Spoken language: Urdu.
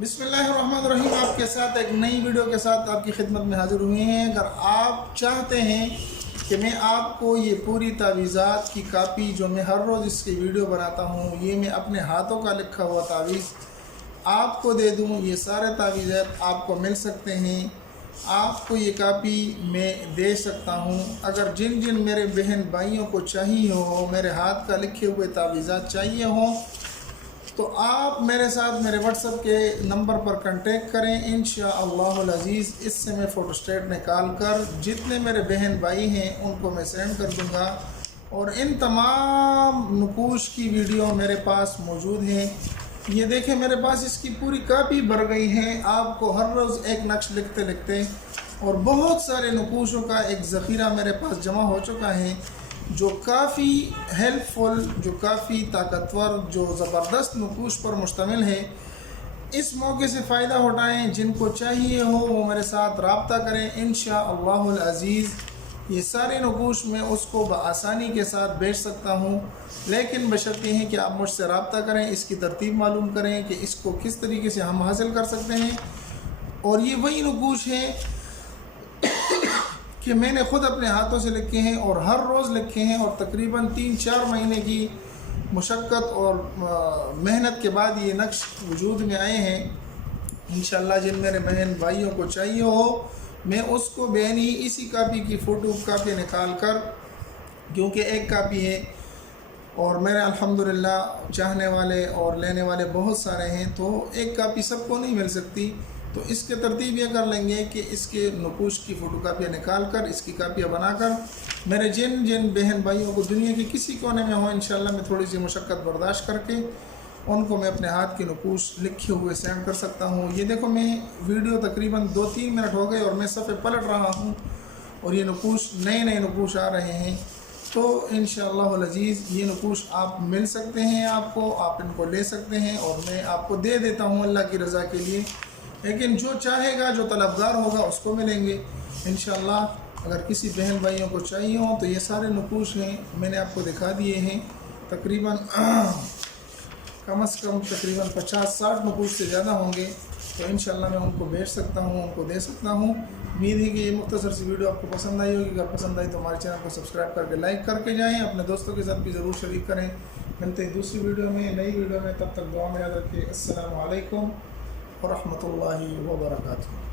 بسم اللہ الرحمن الرحیم، آپ کے ساتھ ایک نئی ویڈیو کے ساتھ آپ کی خدمت میں حاضر ہوئے ہیں۔ اگر آپ چاہتے ہیں کہ میں آپ کو یہ پوری تعویذات کی کاپی جو میں ہر روز اس کی ویڈیو بناتا ہوں، یہ میں اپنے ہاتھوں کا لکھا ہوا تعویذ آپ کو دے دوں، یہ سارے تعویذات آپ کو مل سکتے ہیں، آپ کو یہ کاپی میں دے سکتا ہوں۔ اگر جن میرے بہن بھائیوں کو چاہیے ہو، میرے ہاتھ کا لکھے ہوئے تعویذات چاہیے ہوں، تو آپ میرے ساتھ میرے واٹس ایپ کے نمبر پر کنٹیکٹ کریں۔ انشاءاللہ العزیز اس سے میں فوٹو اسٹیٹ نکال کر جتنے میرے بہن بھائی ہیں ان کو میں سینڈ کر دوں گا، اور ان تمام نقوش کی ویڈیو میرے پاس موجود ہیں۔ یہ دیکھیں میرے پاس اس کی پوری کاپی بھر گئی ہے، آپ کو ہر روز ایک نقش لکھتے اور بہت سارے نقوشوں کا ایک ذخیرہ میرے پاس جمع ہو چکا ہے، جو کافی ہیلپ فل، جو کافی طاقتور، جو زبردست نقوش پر مشتمل ہے۔ اس موقع سے فائدہ اٹھائیں، جن کو چاہیے ہو وہ میرے ساتھ رابطہ کریں۔ انشاءاللہ العزیز یہ سارے نقوش میں اس کو بآسانی کے ساتھ بیچ سکتا ہوں، لیکن بشرط یہ ہے کہ آپ مجھ سے رابطہ کریں، اس کی ترتیب معلوم کریں کہ اس کو کس طریقے سے ہم حاصل کر سکتے ہیں۔ اور یہ وہی نقوش ہیں کہ میں نے خود اپنے ہاتھوں سے لکھے ہیں اور ہر روز لکھے ہیں، اور تقریباً 3-4 مہینے کی مشقت اور محنت کے بعد یہ نقش وجود میں آئے ہیں۔ انشاءاللہ جن میرے بہن بھائیوں کو چاہیے ہو، میں اس کو بینی اسی کاپی کی فوٹو کاپی نکال کر، کیونکہ ایک کاپی ہے اور میرے الحمدللہ چاہنے والے اور لینے والے بہت سارے ہیں، تو ایک کاپی سب کو نہیں مل سکتی، تو اس کے ترتیب یہ کر لیں گے کہ اس کے نقوش کی فوٹو کاپیاں نکال کر، اس کی کاپیاں بنا کر میرے جن بہن بھائیوں کو دنیا کے کسی کونے میں ہوں، انشاءاللہ میں تھوڑی سی مشقت برداشت کر کے ان کو میں اپنے ہاتھ کے نقوش لکھے ہوئے سینڈ کر سکتا ہوں۔ یہ دیکھو میں ویڈیو تقریباً 2-3 منٹ ہو گئے اور میں صفحے پلٹ رہا ہوں، اور یہ نقوش نئے نقوش آ رہے ہیں، تو انشاءاللہ العزیز یہ نقوش آپ مل سکتے ہیں، آپ ان کو لے سکتے ہیں، اور میں آپ کو دے دیتا ہوں اللہ کی رضا کے لیے، لیکن جو چاہے گا، جو طلبگار ہوگا اس کو ملیں گے انشاءاللہ۔ اگر کسی بہن بھائیوں کو چاہیے ہوں تو یہ سارے نقوش ہیں، میں نے آپ کو دکھا دیے ہیں، تقریباً کم از کم تقریباً 50-60 نقوش سے زیادہ ہوں گے، تو انشاءاللہ میں ان کو بیچ سکتا ہوں، ان کو دے سکتا ہوں۔ امید ہے کہ یہ مختصر سی ویڈیو آپ کو پسند آئی ہوگی۔ اگر پسند آئی تو ہمارے چینل کو سبسکرائب کر کے لائک کر کے جائیں، اپنے دوستوں کے ساتھ بھی ضرور شریک کریں۔ ملتے ہیں دوسری ویڈیو میں، نئی ویڈیو میں، تب تک دعا میں یاد رکھیے۔ السلام علیکم ورحمۃ اللہ وبرکاتہ۔